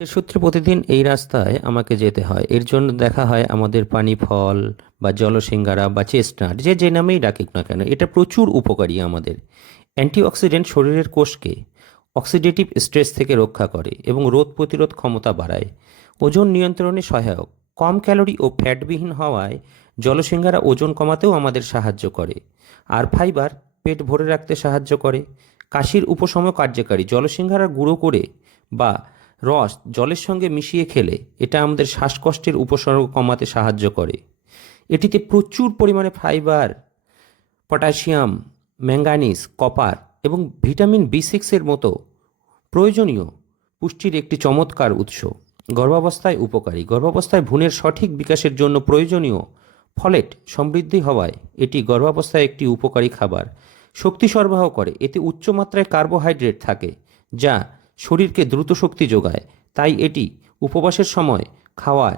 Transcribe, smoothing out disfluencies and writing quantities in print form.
এর সূত্রে প্রতিদিন এই রাস্তায় আমাকে যেতে হয়। এর জন্য দেখা হয় আমাদের পানি ফল বা জলসিঙ্গারা বা চেস্টনাট, যে নামেই ডাকুক না কেন, এটা প্রচুর উপকারী আমাদের। অ্যান্টিঅক্সিডেন্ট শরীরের কোষকে অক্সিডেটিভ স্ট্রেস থেকে রক্ষা করে এবং রোগ প্রতিরোধ ক্ষমতা বাড়ায়। ওজন নিয়ন্ত্রণে সহায়ক, কম ক্যালোরি ও ফ্যাটবিহীন হওয়ায় জলসিঙ্গারা ওজন কমাতেও আমাদের সাহায্য করে। আর ফাইবার পেট ভরে রাখতে সাহায্য করে। কাশির উপশমও কার্যকারী, জলসিঙ্গারা গুঁড়ো করে বা রস জলের সঙ্গে মিশিয়ে খেলে এটা আমাদের শ্বাসকষ্টের উপসর্গ কমাতে সাহায্য করে। এটিতে প্রচুর পরিমাণে ফাইবার, পটাশিয়াম, ম্যাঙ্গানিজ, কপার এবং ভিটামিন বি6-এর মতো প্রয়োজনীয় পুষ্টির একটি চমৎকার উৎস। গর্ভাবস্থায় উপকারী, গর্ভাবস্থায় ভ্রূণের সঠিক বিকাশের জন্য প্রয়োজনীয় ফলেট সমৃদ্ধি হওয়ায় এটি গর্ভাবস্থায় একটি উপকারী খাবার। শক্তি সরবরাহ করে, এতে উচ্চমাত্রায় কার্বোহাইড্রেট থাকে যা শরীরকে দ্রুত শক্তি যোগায়। তাই এটি উপবাসের সময় খাওয়ার